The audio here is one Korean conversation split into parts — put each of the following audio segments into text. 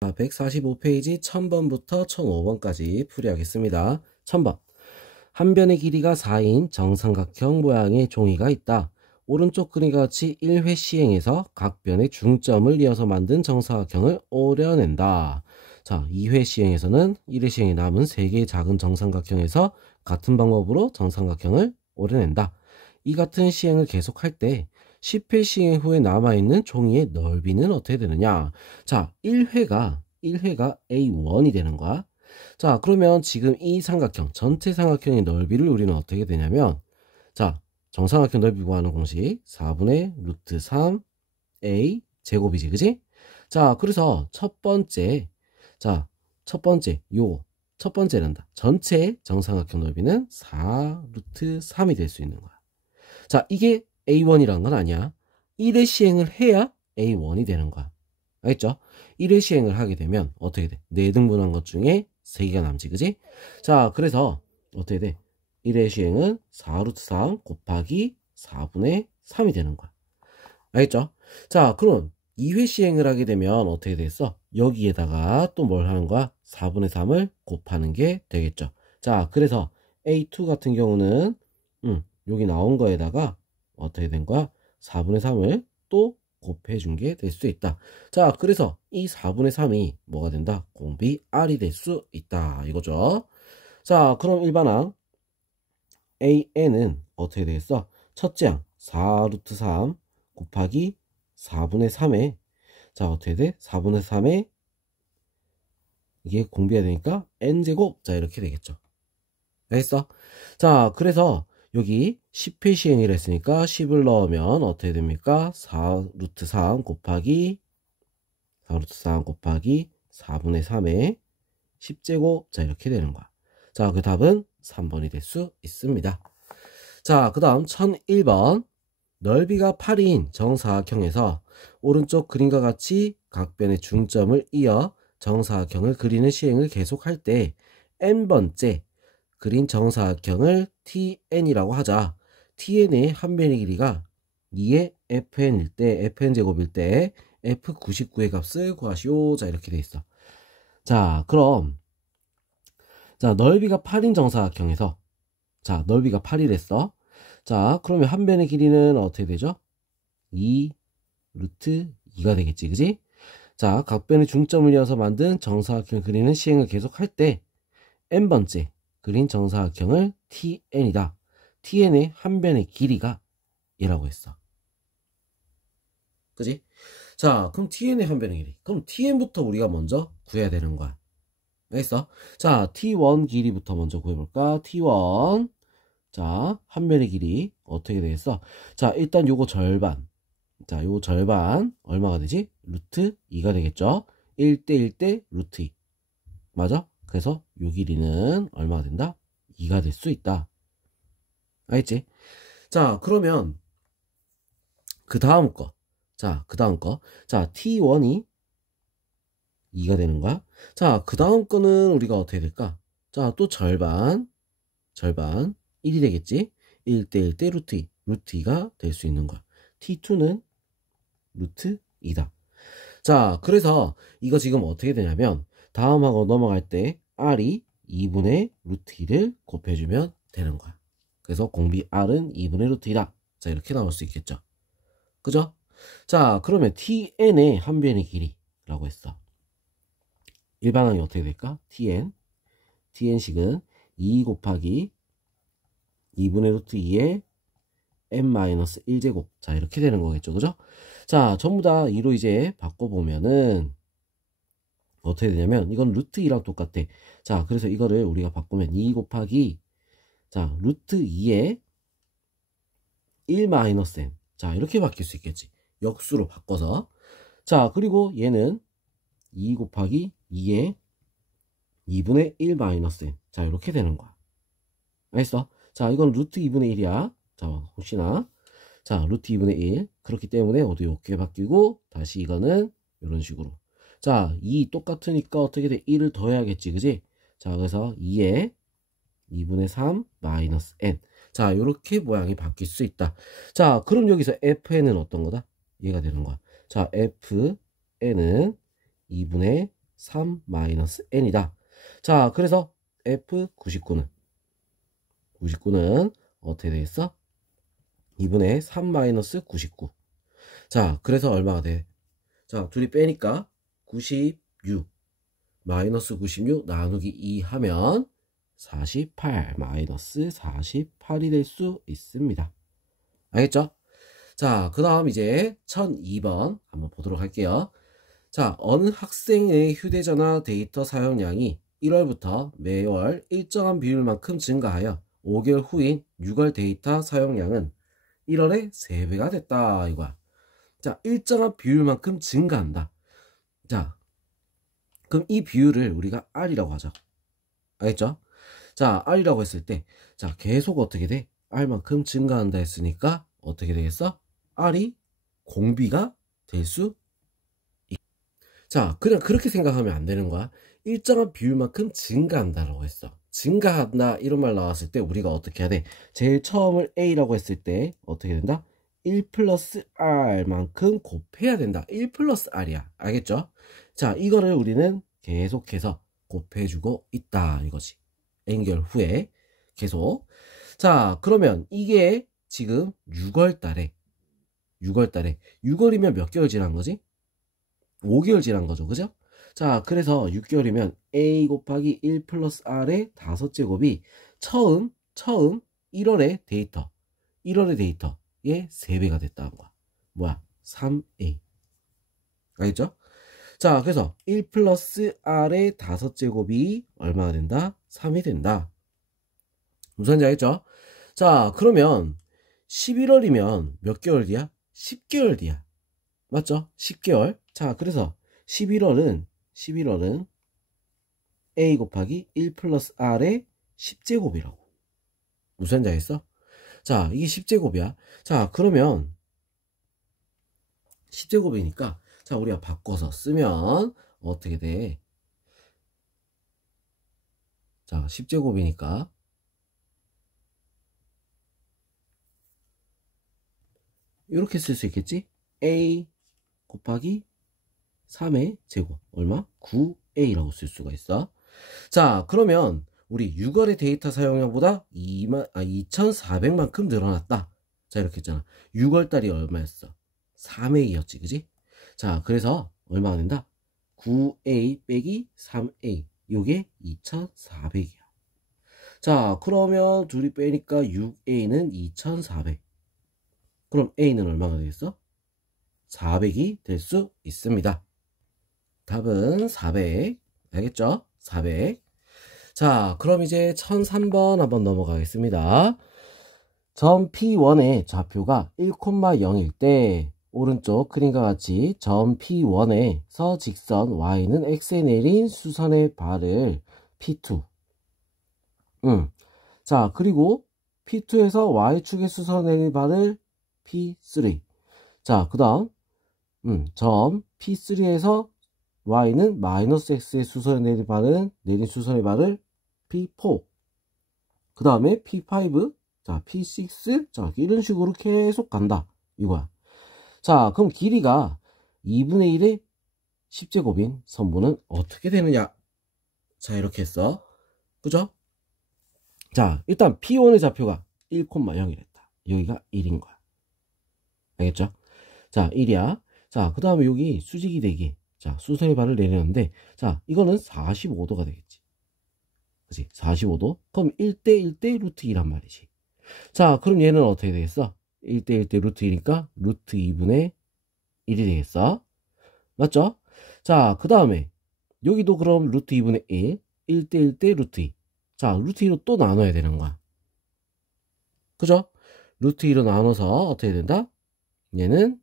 145페이지 1000번부터 1005번까지 풀이하겠습니다. 1000번. 한 변의 길이가 4인 정삼각형 모양의 종이가 있다. 오른쪽 그림과 같이 1회 시행해서 각 변의 중점을 이어서 만든 정사각형을 오려낸다. 자, 2회 시행에서는 1회 시행에 남은 3개의 작은 정삼각형에서 같은 방법으로 정삼각형을 오려낸다. 이 같은 시행을 계속할 때 10회 시행 후에 남아있는 종이의 넓이는 어떻게 되느냐? 자, 1회가 A1이 되는 거야. 자, 그러면 지금 이 삼각형, 전체 삼각형의 넓이를 우리는 어떻게 되냐면, 자, 정삼각형 넓이 구하는 공식 4분의 루트 3 A 제곱이지, 그지? 자, 그래서 첫 번째란다. 전체 정삼각형 넓이는 4 루트 3이 될 수 있는 거야. 자, 이게 A1이란 건 아니야. 1회 시행을 해야 A1이 되는 거야. 알겠죠? 1회 시행을 하게 되면 어떻게 돼? 4등분한 것 중에 3개가 남지, 그지? 자, 그래서 어떻게 돼? 1회 시행은 4루트 3 곱하기 4분의 3이 되는 거야. 알겠죠? 자, 그럼 2회 시행을 하게 되면 어떻게 되겠어? 여기에다가 또 뭘 하는 거야? 4분의 3을 곱하는 게 되겠죠. 자, 그래서 A2 같은 경우는 여기 나온 거에다가 어떻게 된 거야? 4분의 3을 또 곱해준 게 될 수 있다. 자, 그래서 이 4분의 3이 뭐가 된다? 공비 R이 될 수 있다. 이거죠. 자, 그럼 일반항 AN은 어떻게 되겠어? 첫째 항 4루트 3 곱하기 4분의 3에 자, 어떻게 돼? 4분의 3에 이게 공비가 되니까 N제곱. 자, 이렇게 되겠죠. 알겠어? 자, 그래서 여기 10회 시행을 했으니까 10을 넣으면 어떻게 됩니까? 4루트 3 곱하기 4분의 3에 10제곱. 자, 이렇게 되는 거야. 자, 그 답은 3번이 될 수 있습니다. 자, 그 다음 1001번. 넓이가 8인 정사각형에서 오른쪽 그림과 같이 각 변의 중점을 이어 정사각형을 그리는 시행을 계속할 때 n번째 그린 정사각형을 TN이라고 하자. TN의 한 변의 길이가 2의 FN일 때, FN제곱일 때 F99의 값을 구하시오. 자, 이렇게 돼 있어. 자, 그럼 자, 넓이가 8인 정사각형에서 자, 넓이가 8이랬어. 자, 그러면 한 변의 길이는 어떻게 되죠? 2 루트 2가 되겠지, 그지? 자, 각 변의 중점을 이어서 만든 정사각형을 그리는 시행을 계속할 때 n번째 그린 정사각형을 TN이다. TN의 한 변의 길이가 얘라고 했어. 그지? 자, 그럼 TN의 한 변의 길이. 그럼 TN부터 우리가 먼저 구해야 되는 거야. 알겠어? 자, T1 길이부터 먼저 구해볼까? T1. 자, 한 변의 길이 어떻게 되겠어? 자, 일단 요거 절반. 자, 요거 절반 얼마가 되지? 루트 2가 되겠죠? 1대 1대 루트 2. 맞아? 그래서 요 길이는 얼마가 된다? 2가 될 수 있다. 알겠지? 자, 그러면 그 다음 거. 자, T1이 2가 되는 거야. 자, 그 다음 거는 우리가 어떻게 될까? 자, 또 절반 1이 되겠지? 1대 1대 루트 2. 루트 2가 될 수 있는 거야. T2는 루트 2다. 자, 그래서 이거 지금 어떻게 되냐면 다음하고 넘어갈 때 R이 2분의 루트 2를 곱해주면 되는 거야. 그래서 공비 R은 2분의 루트 2다. 자, 이렇게 나올 수 있겠죠. 그죠? 자, 그러면 TN의 한 변의 길이라고 했어. 일반항이 어떻게 될까? TN식은 2 곱하기 2분의 루트 2에 n-1제곱. 자, 이렇게 되는 거겠죠. 그죠? 자, 전부 다 2로 이제 바꿔보면은 어떻게 되냐면 이건 루트 2랑 똑같아. 자, 그래서 이거를 우리가 바꾸면 2 곱하기 자, 루트 2에 1-n. 자, 이렇게 바뀔 수 있겠지. 역수로 바꿔서. 자, 그리고 얘는 2 곱하기 2에 2분의 1-n. 자, 이렇게 되는 거야. 알겠어? 자, 이건 루트 2분의 1이야. 자, 혹시나. 자, 루트 2분의 1. 그렇기 때문에 어디 이렇게 바뀌고, 다시 이거는 이런 식으로. 자, 2 똑같으니까 어떻게 돼? 1을 더해야겠지, 그지? 자, 그래서 2에 2분의 3 마이너스 n. 자, 이렇게 모양이 바뀔 수 있다. 자, 그럼 여기서 fn은 어떤 거다? 얘가 되는 거야. 자, fn은 2분의 3-n이다. 자, 그래서 F99는 어떻게 되겠어? 2분의 3-99. 자, 그래서 얼마가 돼? 자, 둘이 빼니까 96 마이너스 96 나누기 2 하면 48 마이너스 48이 될 수 있습니다. 알겠죠? 자, 그 다음 이제 1002번 한번 보도록 할게요. 자, 어느 학생의 휴대전화 데이터 사용량이 1월부터 매월 일정한 비율만큼 증가하여 5개월 후인 6월 데이터 사용량은 1월에 3배가 됐다 이거야. 자, 일정한 비율만큼 증가한다. 자, 그럼 이 비율을 우리가 R이라고 하자. 알겠죠? 자, R이라고 했을 때, 자, 계속 어떻게 돼? R만큼 증가한다 했으니까 어떻게 되겠어? R이 공비가 될 수 있. 자, 그냥 그렇게 생각하면 안 되는 거야. 일정한 비율만큼 증가한다라고 했어. 증가한다 이런 말 나왔을 때 우리가 어떻게 해야 돼? 제일 처음을 A라고 했을 때 어떻게 된다? 1 플러스 R만큼 곱해야 된다. 1 플러스 R이야. 알겠죠? 자, 이거를 우리는 계속해서 곱해주고 있다 이거지. N개월 후에 계속. 자, 그러면 이게 지금 6월달에 6월이면 몇 개월 지난 거지? 5개월 지난 거죠. 그죠? 자, 그래서 6개월이면 A 곱하기 1 플러스 R의 5제곱이 처음 1월의 데이터의 3배가 됐다는 거야. 뭐야? 3A. 알겠죠? 자, 그래서 1 플러스 R의 5제곱이 얼마가 된다? 3이 된다. 무슨 말인지 알겠죠? 자, 그러면 11월이면 몇 개월 뒤야? 10개월 뒤야. 맞죠? 10개월. 자, 그래서 11월은 A 곱하기 1 플러스 R의 10제곱이라고. 무슨 말인지 알겠어? 자, 이게 10제곱이야. 자, 그러면 10제곱이니까 자, 우리가 바꿔서 쓰면 어떻게 돼? 자, 10제곱이니까 이렇게 쓸 수 있겠지? A 곱하기 3의 제곱 얼마? 9A라고 쓸 수가 있어. 자, 그러면 우리 6월의 데이터 사용량보다 2400만큼 늘어났다. 자, 이렇게 했잖아. 6월달이 얼마였어? 3A였지, 그지? 자, 그래서 얼마가 된다? 9A 빼기 3A. 요게 2400이야. 자, 그러면 둘이 빼니까 6A는 2400. 그럼 A는 얼마가 되겠어? 400이 될 수 있습니다. 답은 400. 알겠죠? 400. 자, 그럼 이제 1003번 한번 넘어가겠습니다. 점 P1의 좌표가 1,0일 때 오른쪽 그림과 같이 점 P1에서 직선 Y는 X에 내린 수선의 발을 P2. 자, 그리고 P2에서 Y축의 수선에 내린 발을 P3. 자, 그 다음 점 P3에서 Y는 마이너스 X의 수선에 내린 수선의 발을 P4. 그 다음에 P5. 자, P6. 자, 이런 식으로 계속 간다. 이거야. 자, 그럼 길이가 2분의 1의 10제곱인 선분은 어떻게 되느냐? 자, 이렇게 했어. 그죠? 자, 일단 P1의 좌표가 1,0이랬다. 여기가 1인 거야. 알겠죠? 자, 1이야. 자, 그 다음에 여기 수직이 되기. 자, 수선의 발을 내리는데, 자, 이거는 45도가 되겠지. 그치? 45도? 그럼 1대 루트 2란 말이지. 자, 그럼 얘는 어떻게 되겠어? 1대 루트 2니까 루트 2분의 1이 되겠어. 맞죠? 자, 그 다음에 여기도 그럼 루트 2분의 1, 1대 루트 2. 자, 루트 2로 또 나눠야 되는 거야. 그죠? 루트 2로 나눠서 어떻게 된다? 얘는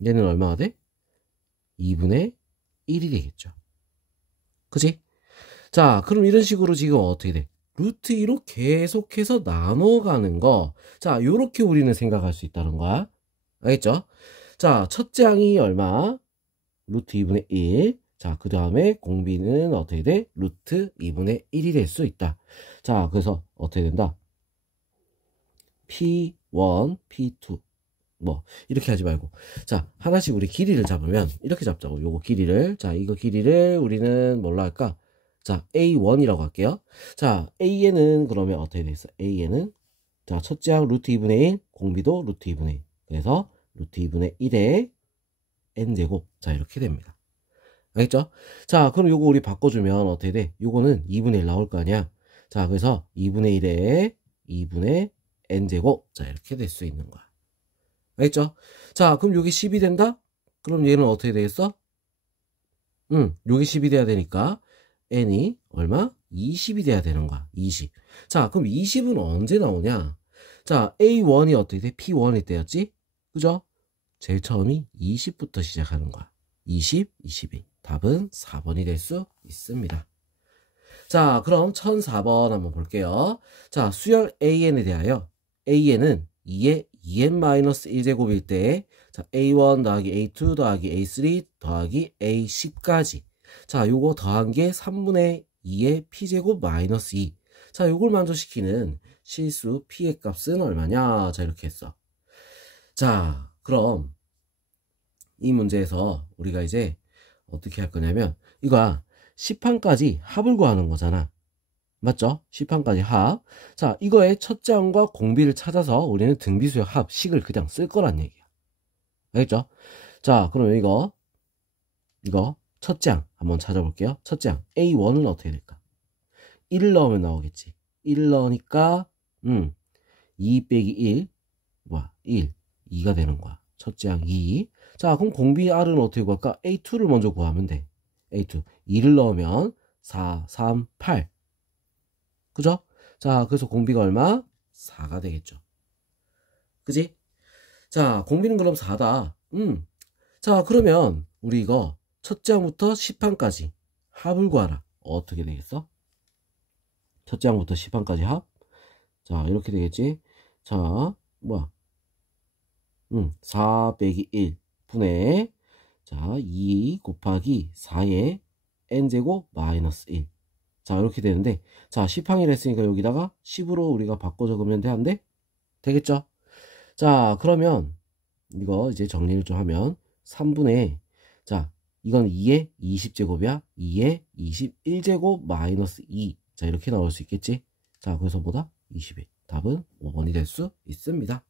얼마가 돼? 2분의 1이 되겠죠. 그치? 자, 그럼 이런 식으로 지금 어떻게 돼? 루트 2로 계속해서 나눠가는 거. 자, 요렇게 우리는 생각할 수 있다는 거야. 알겠죠? 자, 첫째 항이 얼마? 루트 2분의 1. 자, 그 다음에 공비는 어떻게 돼? 루트 2분의 1이 될 수 있다. 자, 그래서 어떻게 된다? P1, P2. 뭐 이렇게 하지 말고 자 하나씩 우리 길이를 잡으면 이렇게 잡자고. 요거 길이를 자 이거 길이를 우리는 뭘로 할까? 자 A1이라고 할게요. 자 A에는 그러면 어떻게 돼 있어? A에는 자 첫째 항 루트 2분의 1 공비도 루트 2분의 1 그래서 루트 2분의 1에 n제곱 자 이렇게 됩니다. 알겠죠? 자 그럼 요거 우리 바꿔주면 어떻게 돼? 요거는 2분의 1 나올 거 아니야. 자 그래서 2분의 1에 2분의 n제곱 자 이렇게 될 수 있는 거야. 알겠죠? 자 그럼 요게 10이 된다? 그럼 얘는 어떻게 되겠어? 요게 10이 돼야 되니까 n이 얼마? 20이 돼야 되는 거야. 20. 자 그럼 20은 언제 나오냐? 자 A1이 어떻게 돼? P1일 때였지? 그죠? 제일 처음이 20부터 시작하는 거야. 20, 22. 답은 4번이 될 수 있습니다. 자 그럼 1004번 한번 볼게요. 자 수열 AN에 대하여 AN은 2의 2n-1제곱일 때 자, A1 더하기 A2 더하기 A3 더하기 A10까지 자 요거 더한 게 3분의 2의 P제곱 마이너스 2 자 요걸 만족시키는 실수 P의 값은 얼마냐 자 이렇게 했어. 자 그럼 이 문제에서 우리가 이제 어떻게 할 거냐면 이거 10항까지 합을 구하는 거잖아. 맞죠? 10항까지 합. 자, 이거의 첫째 항과 공비를 찾아서 우리는 등비수열 합식을 그냥 쓸 거란 얘기야. 알겠죠? 자, 그러면 이거 첫째 항 한번 찾아볼게요. 첫째 항 A1은 어떻게 될까? 1을 넣으면 나오겠지. 1을 넣으니까 2 빼기 1 뭐야? 1 2가 되는 거야. 첫째 항 2. 자, 그럼 공비 R은 어떻게 구할까? A2를 먼저 구하면 돼. A2 2를 넣으면 4 3 8 그죠? 자, 그래서 공비가 얼마? 4가 되겠죠. 그지? 자, 공비는 그럼 4다. 자, 그러면 우리 이거 첫째 항부터 10항까지 합을 구하라. 어떻게 되겠어? 첫째 항부터 10항까지 합. 자, 이렇게 되겠지? 자, 뭐야? 4 빼기 1 분의 자, 2 곱하기 4의 n제곱 마이너스 1. 자 이렇게 되는데 자 10항이라 했으니까 여기다가 10으로 우리가 바꿔 적으면 돼? 안 돼? 되겠죠? 자 그러면 이거 이제 정리를 좀 하면 3분의 자 이건 2의 20제곱이야 2의 21제곱 마이너스 2 자 이렇게 나올 수 있겠지? 자 그래서 뭐다? 21 답은 5번이 될 수 있습니다.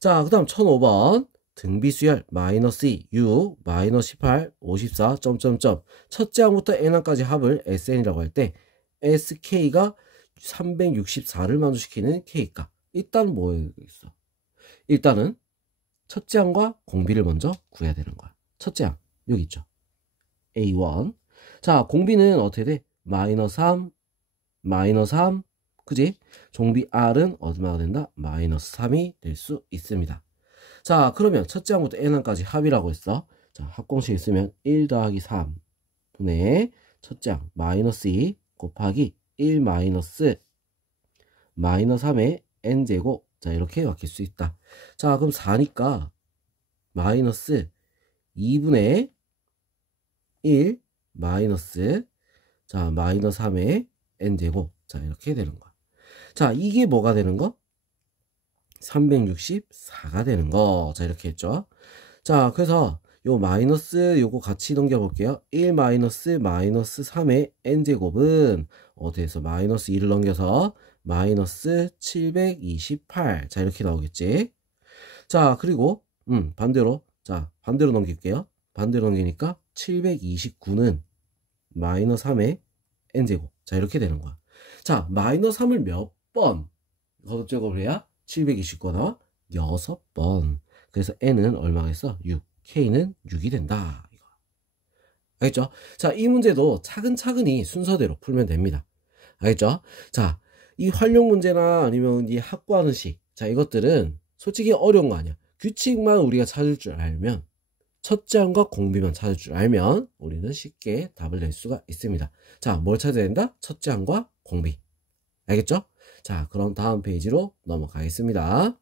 자 그 다음 1005번 등비수열 마이너스 2, 6, 마이너스 18, 54, 점점점 첫째 항부터 n항까지 합을 SN이라고 할 때 SK가 364를 만족시키는 K값 일단 뭐겠어? 일단은 첫째 항과 공비를 먼저 구해야 되는 거야. 첫째 항 여기 있죠. A1 자 공비는 어떻게 돼? 마이너스 3, 마이너스 3 그지? 종비 R은 얼마가 된다? 마이너스 3이 될 수 있습니다. 자 그러면 첫째 항부터 n항까지 합이라고 했어. 자 합공식을 쓰면 1 더하기 3 분의 첫째 항 마이너스 2 곱하기 1 마이너스 3의 n제곱 자 이렇게 바뀔 수 있다. 자 그럼 4니까 마이너스 2분의 1 마이너스 자 마이너스 3의 n제곱 자 이렇게 되는 거야. 자 이게 뭐가 되는 거? 364가 되는 거. 자, 이렇게 했죠. 자, 그래서 요 마이너스 요거 같이 넘겨 볼게요. 1 마이너스 3의 n제곱은 어떻게 해서 마이너스 2를 넘겨서 마이너스 728. 자, 이렇게 나오겠지. 자, 그리고 반대로 자, 반대로 넘길게요. 반대로 넘기니까 729는 마이너스 3의 n제곱. 자, 이렇게 되는 거야. 자, 마이너스 3을 몇 번 거듭제곱을 해야 729나 6번. 그래서 n은 얼마겠어? 6. k는 6이 된다. 이거. 알겠죠? 자, 이 문제도 차근차근히 순서대로 풀면 됩니다. 알겠죠? 자, 이 활용 문제나 아니면 이 확보하는 식. 자, 이것들은 솔직히 어려운 거 아니야. 규칙만 우리가 찾을 줄 알면, 첫째 항과 공비만 찾을 줄 알면 우리는 쉽게 답을 낼 수가 있습니다. 자, 뭘 찾아야 된다? 첫째 항과 공비. 알겠죠? 자, 그럼 다음 페이지로 넘어가겠습니다.